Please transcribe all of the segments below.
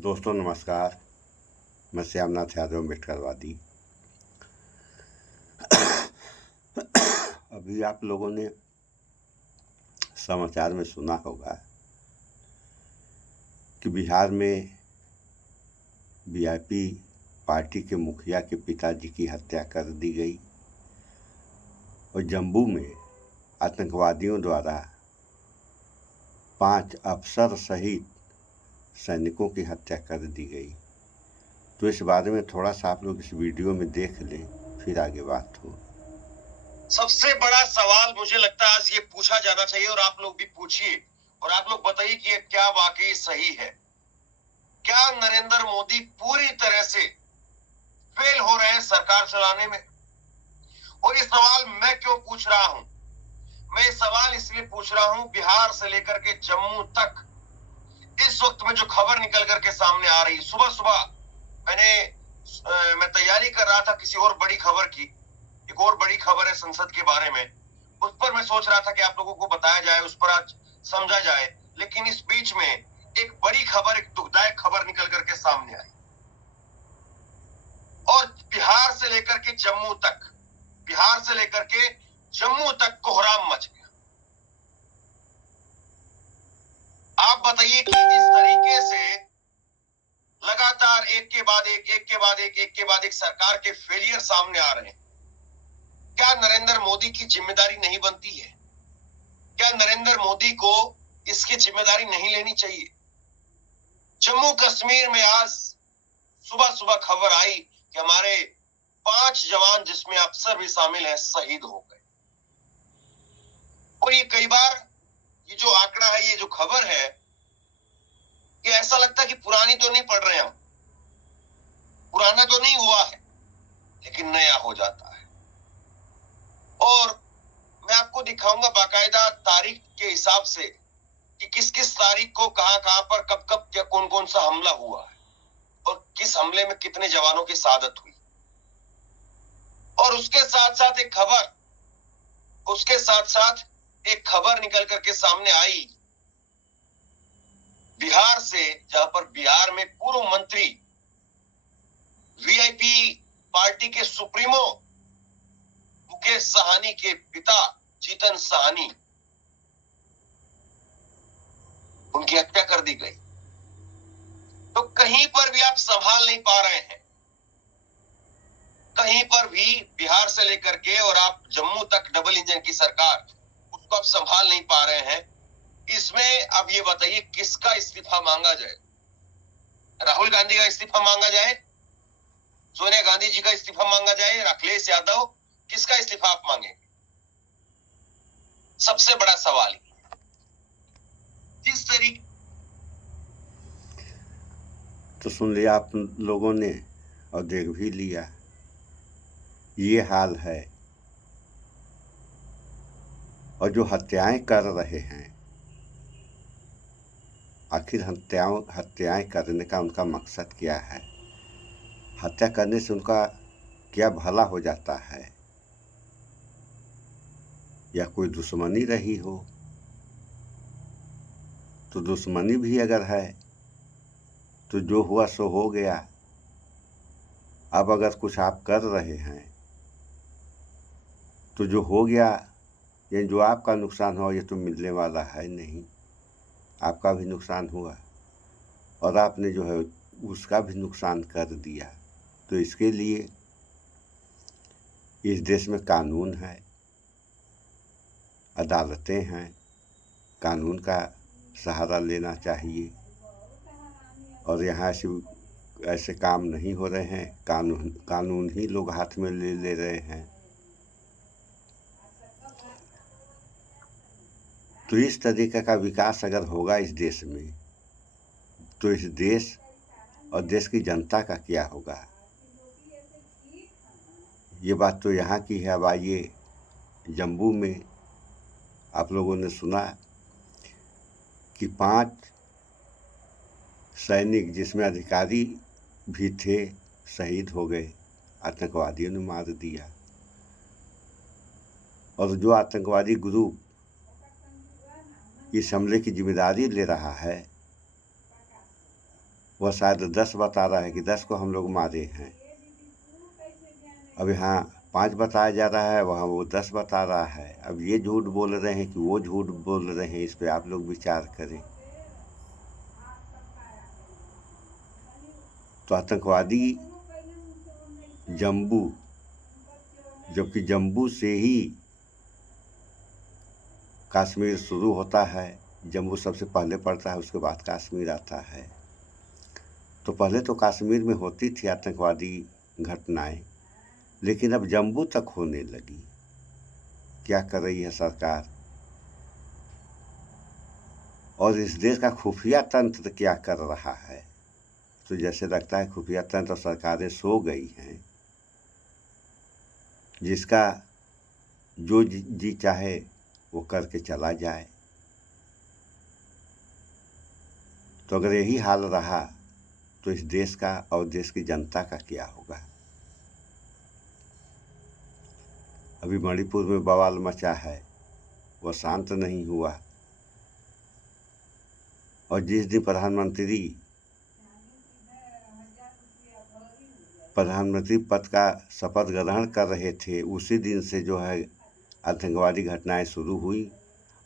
दोस्तों नमस्कार। मैं श्यामनाथ यादव अम्बेडकरवादी। अभी आप लोगों ने समाचार में सुना होगा कि बिहार में वीआईपी पार्टी के मुखिया के पिताजी की हत्या कर दी गई और जम्मू में आतंकवादियों द्वारा 5 अफसर सहित सैनिकों की हत्या कर दी गई। तो इस बारे में थोड़ा सा आप लोग इस वीडियो में देख लें, फिर आगे बात हो। सबसे बड़ा सवाल मुझे लगता है आज ये पूछा जाना चाहिए और आप लोग भी पूछिए और आप लोग बताइए कि ये क्या वाकई सही है। क्या नरेंद्र मोदी पूरी तरह से फेल हो रहे हैं सरकार चलाने में? और ये सवाल मैं क्यों पूछ रहा हूं? मैं ये सवाल इसलिए पूछ रहा हूं, बिहार से लेकर के जम्मू तक इस वक्त में जो खबर निकल करके सामने आ रही है। सुबह सुबह मैं तैयारी कर रहा था किसी और बड़ी खबर की। एक और बड़ी खबर है संसद के बारे में, उस पर मैं सोच रहा था कि आप लोगों को बताया जाए, उस पर आज समझा जाए। लेकिन इस बीच में एक बड़ी खबर, एक दुखदायक खबर निकल करके सामने आई और बिहार से लेकर के जम्मू तक, बिहार से लेकर के जम्मू तक कोहराम मच गया। आप बताइए कि इस तरीके से लगातार एक के बाद एक सरकार के फेलियर सामने आ रहे हैं। क्या नरेंद्र मोदी की जिम्मेदारी नहीं बनती है? क्या नरेंद्र मोदी को इसकी जिम्मेदारी नहीं लेनी चाहिए? जम्मू कश्मीर में आज सुबह सुबह खबर आई कि हमारे 5 जवान, जिसमें अफसर भी शामिल हैं, शहीद हो गए। और ये कई बार ये जो आंकड़ा है, ये जो खबर है, ये ऐसा लगता है कि पुरानी तो नहीं पढ़ रहे हम, पुराना तो नहीं हुआ है, लेकिन नया हो जाता है। और मैं आपको दिखाऊंगा बाकायदा तारीख के हिसाब से कि किस किस तारीख को कहां कहां पर कब कब क्या कौन कौन सा हमला हुआ है और किस हमले में कितने जवानों की शहादत हुई। और उसके साथ साथ एक खबर निकल करके सामने आई बिहार से, जहां पर बिहार में पूर्व मंत्री, वीआईपी पार्टी के सुप्रीमो मुकेश साहनी के पिता जीतन साहनी, उनकी हत्या कर दी गई। तो कहीं पर भी आप संभाल नहीं पा रहे हैं, कहीं पर भी बिहार से लेकर के और आप जम्मू तक डबल इंजन की सरकार, उसको आप संभाल नहीं पा रहे हैं। इसमें अब ये बताइए किसका इस्तीफा मांगा जाए? राहुल गांधी का इस्तीफा मांगा जाए, सोनिया गांधी जी का इस्तीफा मांगा जाए, अखिलेश यादव, किसका इस्तीफा आप मांगेंगे? सबसे बड़ा सवाल किस तरीके। तो सुन लिया आप लोगों ने और देख भी लिया, ये हाल है। और जो हत्याएं कर रहे हैं, आखिर हत्याएं करने का उनका मकसद क्या है? हत्या करने से उनका क्या भला हो जाता है? या कोई दुश्मनी रही हो? तो दुश्मनी भी अगर है तो जो हुआ सो हो गया। अब अगर कुछ आप कर रहे हैं तो जो हो गया, ये जो आपका नुकसान हुआ, ये तो मिलने वाला है नहीं। आपका भी नुकसान हुआ और आपने जो है उसका भी नुकसान कर दिया। तो इसके लिए इस देश में कानून है, अदालतें हैं, कानून का सहारा लेना चाहिए। और यहाँ ऐसे काम नहीं हो रहे हैं, कानून ही लोग हाथ में ले रहे हैं। तो इस तरीके का विकास अगर होगा इस देश में, तो इस देश और देश की जनता का क्या होगा? ये बात तो यहाँ की है। अब आइए जम्मू में आप लोगों ने सुना कि 5 सैनिक, जिसमें अधिकारी भी थे, शहीद हो गए। आतंकवादियों ने मार दिया। और जो आतंकवादी ग्रुप इस हमले की जिम्मेदारी ले रहा है, वह शायद 10 बता रहा है कि 10 को हम लोग मारे हैं। अब यहाँ 5 बताया जा रहा है, वहाँ वो 10 बता रहा है। अब ये झूठ बोल रहे हैं कि वो झूठ बोल रहे हैं, इस पे आप लोग विचार करें। तो आतंकवादी जम्मू, जबकि जम्मू से ही कश्मीर शुरू होता है, जम्मू सबसे पहले पड़ता है, उसके बाद कश्मीर आता है। तो पहले तो कश्मीर में होती थी आतंकवादी घटनाएं, लेकिन अब जम्मू तक होने लगी। क्या कर रही है सरकार? और इस देश का खुफिया तंत्र क्या कर रहा है? तो जैसे लगता है खुफिया तंत्र सरकारें सो गई हैं, जिसका जो जी चाहे वो करके चला जाए। तो अगर यही हाल रहा तो इस देश का और देश की जनता का क्या होगा? अभी मणिपुर में बवाल मचा है, वह शांत नहीं हुआ। और जिस दिन प्रधानमंत्री पद का शपथ ग्रहण कर रहे थे, उसी दिन से जो है आतंकवादी घटनाएं शुरू हुई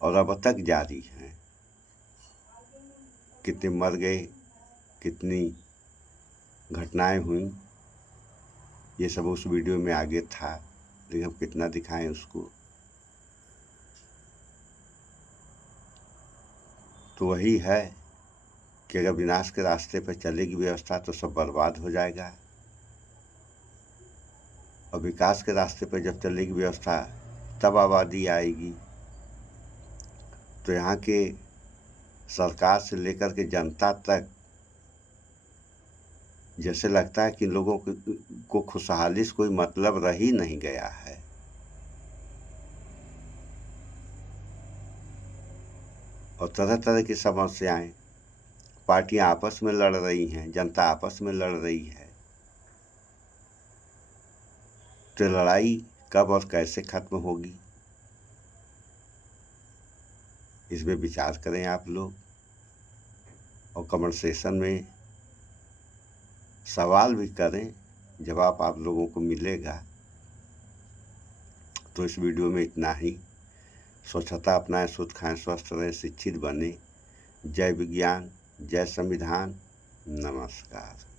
और अब तक जारी हैं। कितने मर गए, कितनी घटनाएं हुई, ये सब उस वीडियो में आगे था, लेकिन हम कितना दिखाएं उसको। तो वही है कि अगर विनाश के रास्ते पर चलेगी व्यवस्था तो सब बर्बाद हो जाएगा, और विकास के रास्ते पर जब चलेगी व्यवस्था तब आबादी आएगी। तो यहाँ के सरकार से लेकर के जनता तक जैसे लगता है कि लोगों को खुशहाली से कोई मतलब रह ही नहीं गया है। और तरह तरह की समस्याएं, पार्टियां आपस में लड़ रही हैं, जनता आपस में लड़ रही है। तो लड़ाई कब और कैसे खत्म होगी, इसमें विचार करें आप लोग। और कमेंट सेक्शन में सवाल भी करें, जवाब आप लोगों को मिलेगा। तो इस वीडियो में इतना ही। स्वच्छता अपनाएं, शुद्ध खाएं, स्वस्थ रहें, शिक्षित बने। जय विज्ञान, जय संविधान, नमस्कार।